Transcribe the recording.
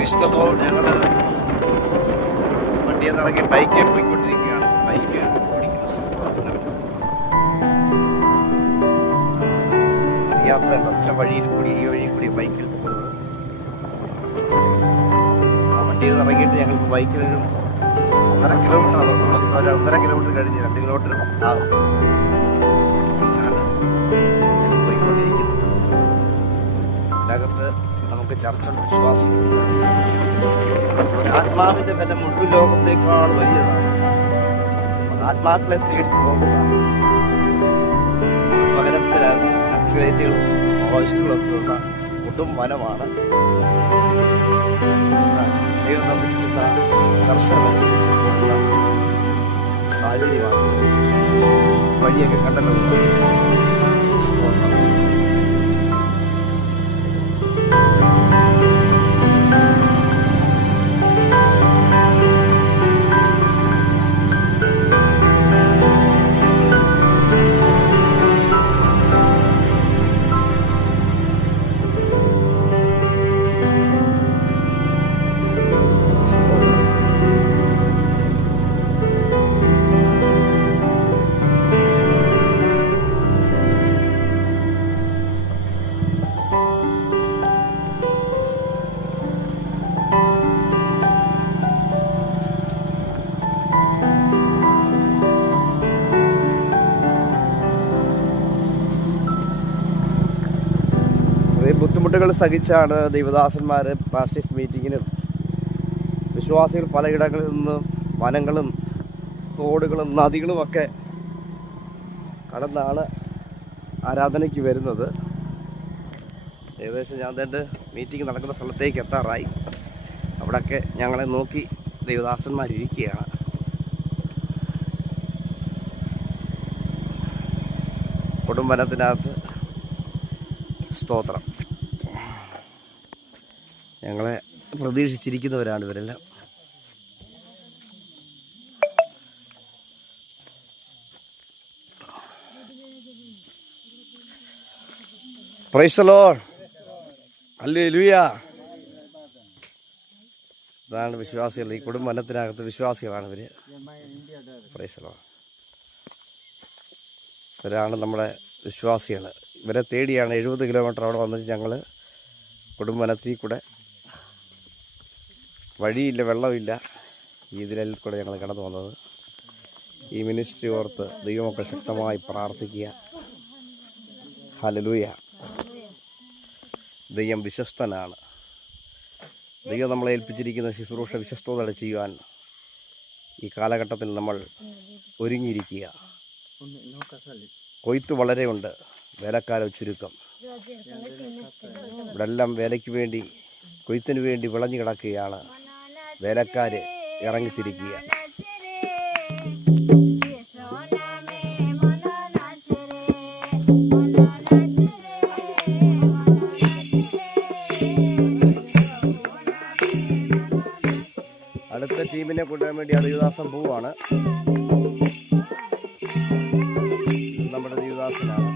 ഞങ്ങൾ വണ്ടിയിൽ നിന്നിറങ്ങി ബൈക്കിൽ പോയിക്കൊണ്ടിരിക്കുകയാണ്. ബൈക്ക് ഓടിക്കുന്ന സഹോദരങ്ങൾ അറിയാത്ത ഒറ്റ വഴിയിൽ കൂടി ഈ വഴി കൂടി ബൈക്കിൽ പോകുന്നത്. ആ വണ്ടിയിൽ നിന്ന് ഇറങ്ങിയിട്ട് ഞങ്ങൾക്ക് ബൈക്കിലൊരു 1.5 കിലോമീറ്റർ ആകുന്നു. ഒരു 1.5 കിലോമീറ്റർ കഴിഞ്ഞ് 2 കിലോമീറ്റർ ആകും പോയിക്കൊണ്ടിരിക്കുന്നത്. അതിനകത്ത് നമുക്ക് ചർച്ച വിശ്വാസികളുണ്ട്. ഒരാത്മാവിന്റെ ബലം മുഴുവൻ ലോകത്തേക്കാൾ വലിയതാണ്. ആത്മാക്കളെ തേടി പോകുക പകരത്തിലാണ് നക്സലൈറ്റുകളും മാവോയിസ്റ്റുകളൊക്കെ ഉള്ള കൊടും വനമാണ്. ദൈവം തന്നിരിക്കുന്ന ദർശനമനുസരിച്ച് പോകുന്ന സാഹചര്യമാണ്. വഴിയൊക്കെ കണ്ടല്ലോ. ബുദ്ധിമുട്ടുകൾ സഹിച്ചാണ് ദൈവദാസന്മാർ പാസ്റ്റേഴ്സ് മീറ്റിങ്ങിനും വിശ്വാസികൾ പലയിടങ്ങളിൽ നിന്നും വനങ്ങളും തോടുകളും നദികളുമൊക്കെ കടന്നാണ് ആരാധനയ്ക്ക് വരുന്നത്. ഏകദേശം ഞാൻ തന്നെ മീറ്റിംഗ് നടക്കുന്ന സ്ഥലത്തേക്ക് എത്താറായി. അവിടെയൊക്കെ ഞങ്ങളെ നോക്കി ദൈവദാസന്മാരിയ്ക്കുകയാണ്. കൊടുംവനത്തിനകത്ത് സ്തോത്രം. ഞങ്ങളെ പ്രതീക്ഷിച്ചിരിക്കുന്നവരാണ് ഇവരെല്ലാം. Praise the Lord. ഹല്ലേലൂയ. ഇതാണ് വിശ്വാസികൾ. ഈ കൊടുംവനത്തിനകത്ത് വിശ്വാസികളാണ് ഇവര്. Praise the Lord. ഇവരാണ് നമ്മുടെ വിശ്വാസികൾ. ഇവരെ തേടിയാണ് 70 കിലോമീറ്റർ അവിടെ വന്നിട്ട് ഞങ്ങൾ കൊടുംവനത്തിൽ കൂടെ വഴിയില്ല, വെള്ളമില്ല, ഇതിലെല്ലാം കൂടെ ഞങ്ങൾ കടന്നു വന്നത്. ഈ മിനിസ്ട്രി ഓർത്ത് ദൈവമൊക്കെ ശക്തമായി പ്രാർത്ഥിക്കുക. ഹല്ലേലൂയ. ദൈവം വിശ്വസ്തനാണ്. ദൈവം നമ്മളെ ഏൽപ്പിച്ചിരിക്കുന്ന ശുശ്രൂഷ വിശ്വസ്തയോടെ ചെയ്യുവാൻ ഈ കാലഘട്ടത്തിൽ നമ്മൾ ഒരുങ്ങിയിരിക്കുക. കൊയ്ത്ത് വളരെ ഉണ്ട്, വേലക്കാരെ ചുരുക്കം. ഇവിടെ എല്ലാം വേലയ്ക്ക് വേണ്ടി, കൊയ്ത്തിന് വേണ്ടി വിളഞ്ഞു കിടക്കുകയാണ്. വേലക്കാർ ഇറങ്ങിത്തിരിക്കുക. അടുത്ത ടീമിനെ കൊണ്ടുവരാൻ വേണ്ടി ദൈവദാസൻ പോവാണ്. നമ്മുടെ ദൈവദാസനാണ്.